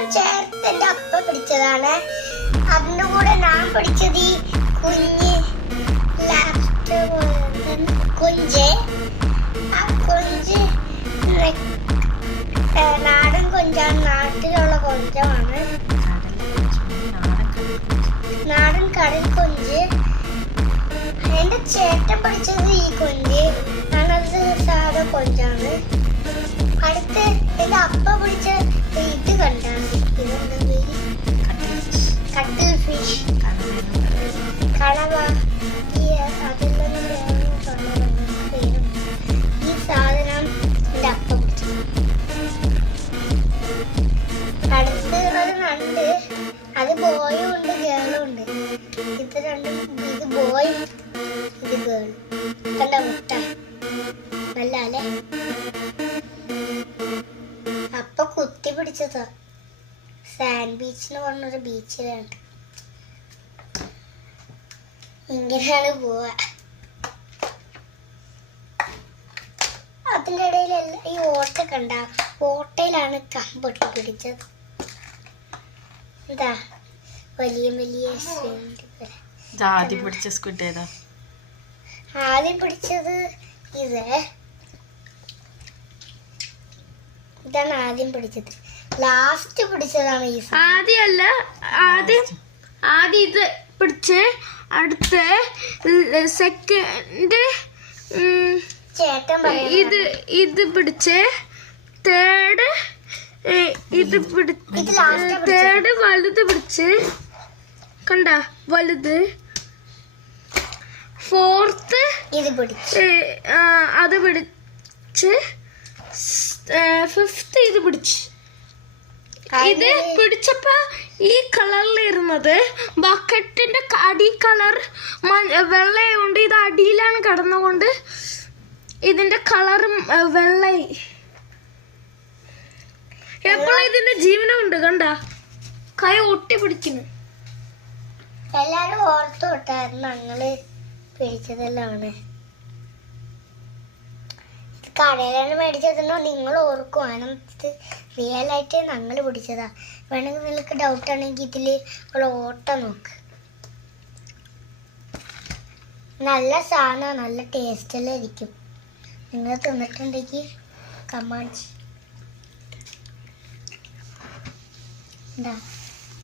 എല്ലാം ചേർത്ത് എന്റെ അപ്പ പിടിച്ചതാണ്. അതിന്റെ കൂടെ ഞാൻ പിടിച്ചത് ഈ കുഞ്ഞ് കൊഞ്ച്. ആ കൊഞ്ച് നാടൻ കൊഞ്ചാണ്, നാട്ടിലുള്ള കൊഞ്ചമാണ്. നാടൻ കടൽ കൊഞ്ച്. എന്റെ ചേട്ടൻ പിടിച്ചത് ഈ കൊഞ്ച്, ഞാനത് സാധാ കൊഞ്ചാണ്. അടുത്ത് എന്റെ അപ്പ പിടിച്ച ഇത് കണ്ടാണ്, കട്ടിൽ ഫിഷ്, കണവ. ഈ സാധനം എന്റെ അപ്പ പിടിച്ചത്. അടുത്ത് ഒരു നണ്ട്, അത് ബോയും ഉണ്ട് ഗേളും ഉണ്ട്. ഇത് രണ്ടും, ഇത് ബോയും ഇത് ഗേളും. കണ്ട മുട്ട നല്ല അല്ലേ. അപ്പൊ കുത്തി പിടിച്ചതാ. സാൻഡ് ബീച്ച് എന്ന് പറഞ്ഞൊരു ബീച്ചിലാണ്. ഇങ്ങനെയാണ് പോവാ. അതിൻ്റെ ഇടയിലെല്ലാം ഈ ഓട്ട കണ്ട, ഓട്ടയിലാണ് കമ്പിട്ട് പിടിച്ചത്. എന്താ വലിയ വലിയ ആദ്യം പിടിച്ച സ്ക്വിഡ് ഏതാ? ആദ്യം പിടിച്ചത് ഇതാണ് ആദ്യം പിടിച്ചത്. ലാസ്റ്റ് പിടിച്ചതാണ് ഈ ആദ്യമല്ല, ആദ്യം ഇത് പിടിച്ച് അടുത്ത സെക്കൻഡ് ചേട്ടൻ ഇത് പിടിച്ച് തേർഡ് തേർഡ് വലുത് പിടിച്ച് കണ്ട വലുത്. ഫോർത്ത് അത് പിടിച്ച്. ഫിഫ്ത്ത് ഇത് പിടിച്ച്. ഇത് പിടിച്ചപ്പോ ഈ കളറിലിരുന്നത് ബക്കറ്റിന്റെ അടി കളർ വെള്ളയുണ്ട്. ഇത് അടിയിലാണ് കിടന്നുകൊണ്ട് ഇതിന്റെ കളറും വെള്ളയി. എപ്പോഴും ഇതിന്റെ ജീവനുണ്ട് കണ്ട, കൈ ഒട്ടി പിടിക്കുന്നു. എല്ലാരും ഓർത്തു വിട്ടായിരുന്നു ഞങ്ങള് പിടിച്ചതെല്ലാണ്. കടയിലാണ് മേടിച്ചതെന്നോ നിങ്ങൾ ഓർക്കുവാനും. ഇത് റിയൽ ആയിട്ട് ഞങ്ങൾ പിടിച്ചതാ. വേണമെങ്കിൽ നിങ്ങൾക്ക് ഡൗട്ട് ആണെങ്കിൽ ഇതില് ഉള്ള ഓട്ട നോക്ക്. നല്ല സാധനം, നല്ല ടേസ്റ്റെല്ലാം ഇരിക്കും. നിങ്ങൾ തിന്നിട്ടുണ്ടെങ്കിൽ കമാൻഡ്.